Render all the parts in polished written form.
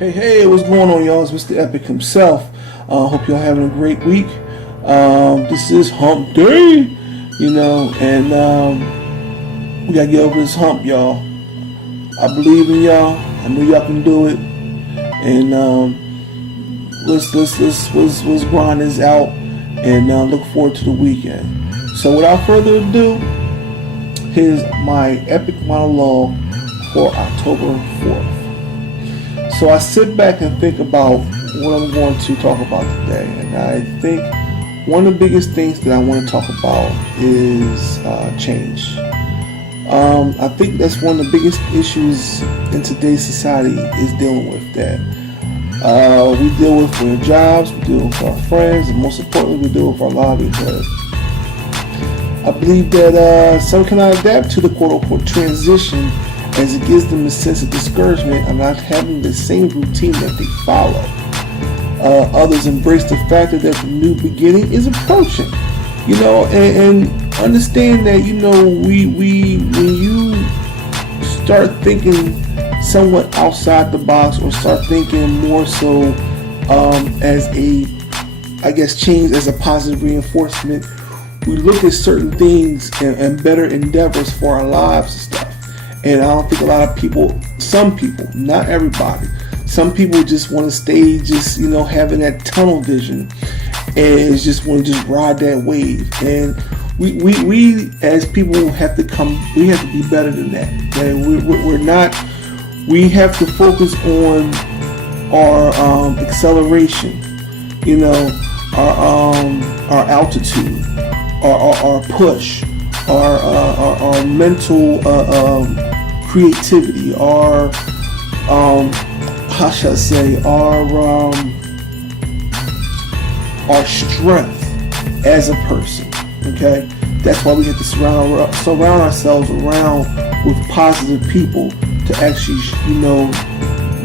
Hey, what's going on, y'all? It's Mr. Epic himself. Hope y'all having a great week. This is Hump Day, and we gotta get over this hump, y'all. I believe in y'all. I know y'all can do it, and let's grind this out and look forward to the weekend. So, without further ado, here's my epic monologue for October 4th. So I sit back and think about what I'm going to talk about today, and I think one of the biggest things that I want to talk about is change. I think that's one of the biggest issues in today's society is dealing with that. We deal with our jobs, we deal with our friends, and most importantly, we deal with our livelihood. I believe that some cannot adapt to the quote-unquote transition, as it gives them a sense of discouragement of not having the same routine that they follow. Others embrace the fact that the new beginning is approaching, and understand that, when you start thinking somewhat outside the box, or start thinking more so as change as a positive reinforcement, we look at certain things and better endeavors for our lives and stuff. And I don't think a lot of people, some people, not everybody, some people just want to stay having that tunnel vision and just want to ride that wave. And we as people have to be better than that. We have to focus on our acceleration, our altitude, our push, our mental creativity, our strength as a person. Okay, that's why we have to surround ourselves around with positive people to actually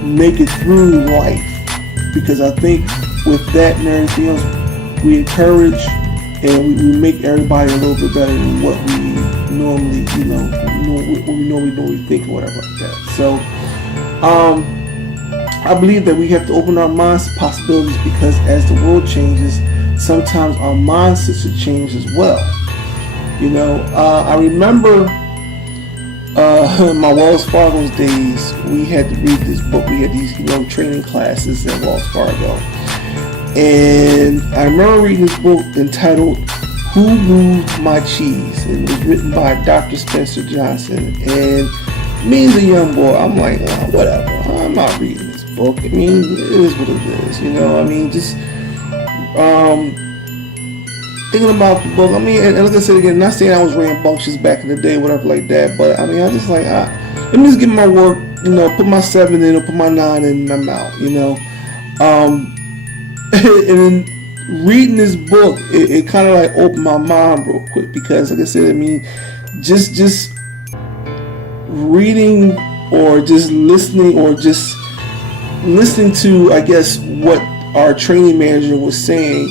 make it through life. Because I think with that and everything else, we encourage and we make everybody a little bit better than what we normally, think or whatever like that. So, I believe that we have to open our minds to possibilities, because as the world changes, sometimes our mindsets should change as well. I remember my Wells Fargo's days. We had to read this book. We had these, training classes at Wells Fargo. And I remember reading this book entitled "Who Moved My Cheese?" and it was written by Dr. Spencer Johnson. And me as a young boy, I'm like, whatever, I'm not reading this book. It is what it is, just thinking about the book. And like I said again, not saying I was rambunctious back in the day, whatever like that, but I just like, let me just get my work, put my 7 in or put my 9 in and I'm out, and then reading this book, it kind of like opened my mind real quick, because like I said, just reading or just listening to, I guess, what our training manager was saying,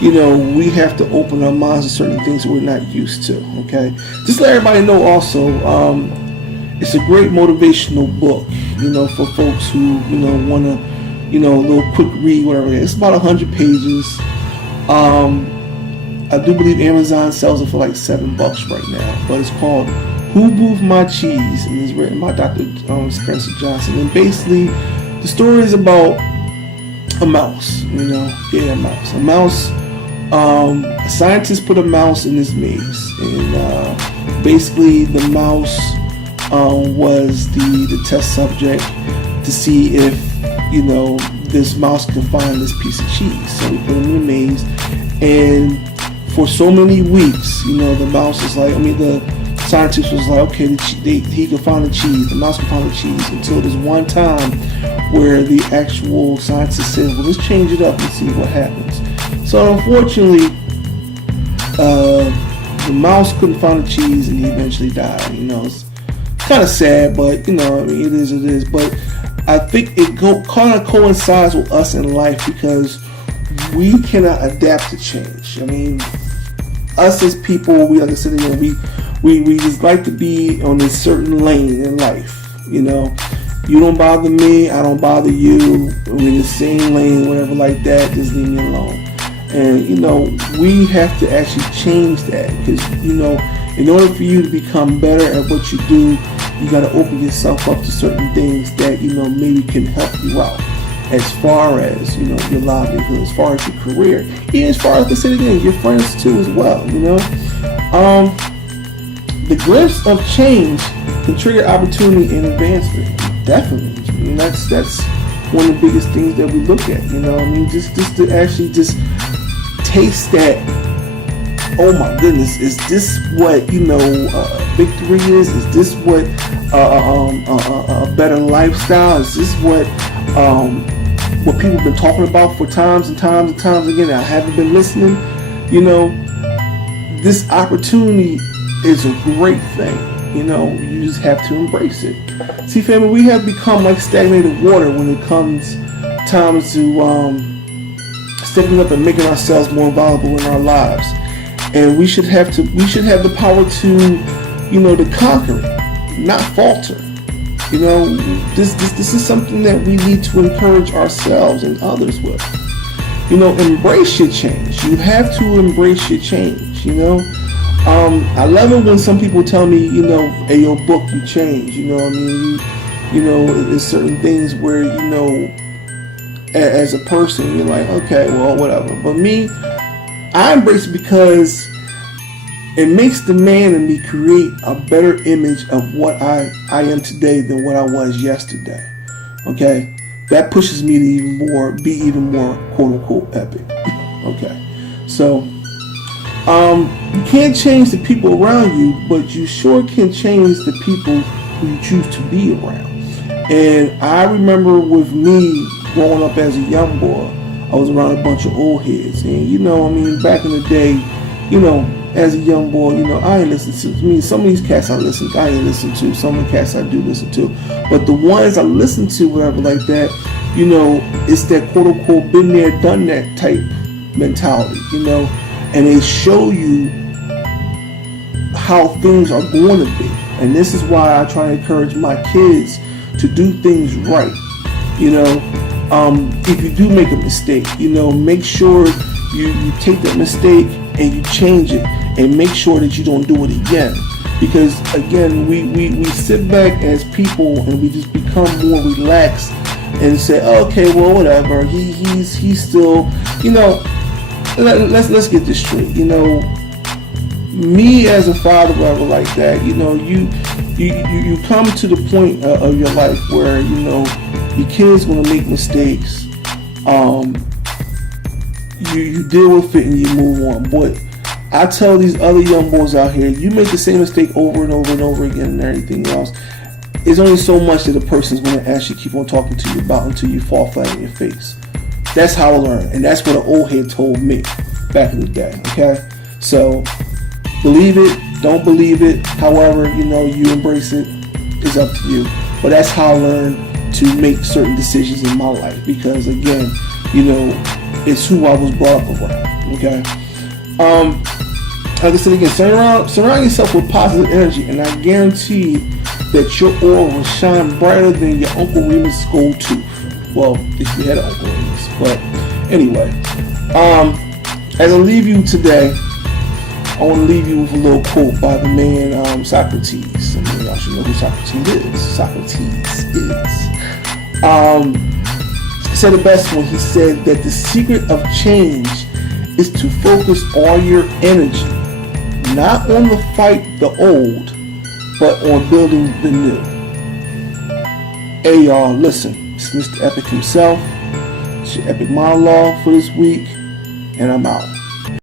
we have to open our minds to certain things we're not used to. Okay, just let everybody know also, it's a great motivational book, for folks who want to, a little quick read, whatever it is. It's about 100 pages. I do believe Amazon sells it for like $7 right now, but it's called "Who Moved My Cheese?" and it's written by Dr. Spencer Johnson. And basically, the story is about a mouse. A mouse. A scientist put a mouse in this maze, and basically the mouse was the test subject to see if this mouse can find this piece of cheese. So we put him in the maze, and for so many weeks, the mouse is like, the scientist was like, okay, he can find the cheese, the mouse can find the cheese, until there's one time where the actual scientist says, well, let's change it up and see what happens. So unfortunately, the mouse couldn't find the cheese, and he eventually died. It's kind of sad, but it is what it is. But I think it kind of coincides with us in life, because we cannot adapt to change. Us as people, we like I said, we just like to be on a certain lane in life, You don't bother me, I don't bother you. We're in the same lane, whatever like that. Just leave me alone. And we have to actually change that, because in order for you to become better at what you do, you got to open yourself up to certain things that maybe can help you out, as far as your livelihood, as far as your career, even as far as, to say it again, your friends too as well. The glimpse of change can trigger opportunity and advancement. Definitely. That's one of the biggest things that we look at. Just to actually just taste that. Oh my goodness, is this what victory is? Is this what a better lifestyle? Is this what people have been talking about for times and times and times again? I haven't been listening. This opportunity is a great thing. You just have to embrace it. See, family, we have become like stagnated water when it comes time to stepping up and making ourselves more valuable in our lives. And we should have the power to conquer it, not falter. This is something that we need to encourage ourselves and others with. Embrace your change. You have to embrace your change. I love it when some people tell me, hey, your book, you change. There's certain things where as a person, you're like, okay, well, whatever. But me, I embrace it because it makes the man in me create a better image of what I am today than what I was yesterday. Okay? That pushes me to be even more quote unquote epic. Okay. So you can't change the people around you, but you sure can change the people who you choose to be around. And I remember with me growing up as a young boy, I was around a bunch of old heads. And back in the day, as a young boy, I ain't listen to some of these cats I ain't listen to. Some of the cats I do listen to. But the ones I listen to, whatever like that, it's that quote unquote been there, done that type mentality, and they show you how things are going to be. And this is why I try to encourage my kids to do things right. If you do make a mistake, make sure you take that mistake and you change it, and make sure that you don't do it again. Because again, we sit back as people and we just become more relaxed and say, oh, okay, well, whatever. He's still, let's get this straight. Me as a father, whatever like that, you come to the point of your life where your kids gonna make mistakes. You deal with it and you move on. But I tell these other young boys out here, you make the same mistake over and over and over again and everything else. It's only so much that a person's going to actually keep on talking to you about until you fall flat on your face. That's how I learned, and that's what an old head told me back in the day. Okay, so believe it, don't believe it. However, you embrace it. It's up to you. But that's how I learned to make certain decisions in my life, because again, it's who I was brought up around. Okay. Like I said again, surround yourself with positive energy, and I guarantee that your aura will shine brighter than your Uncle Remus' gold tooth. Well, if you had an Uncle Remus. But anyway, as I leave you today, I want to leave you with a little quote by the man Socrates. Y'all should know who Socrates is. He said the best one. He said that the secret of change is to focus all your energy not on the fight the old, but on building the new. Hey y'all, listen, it's Mr. Epic himself. It's your epic monologue for this week, and I'm out.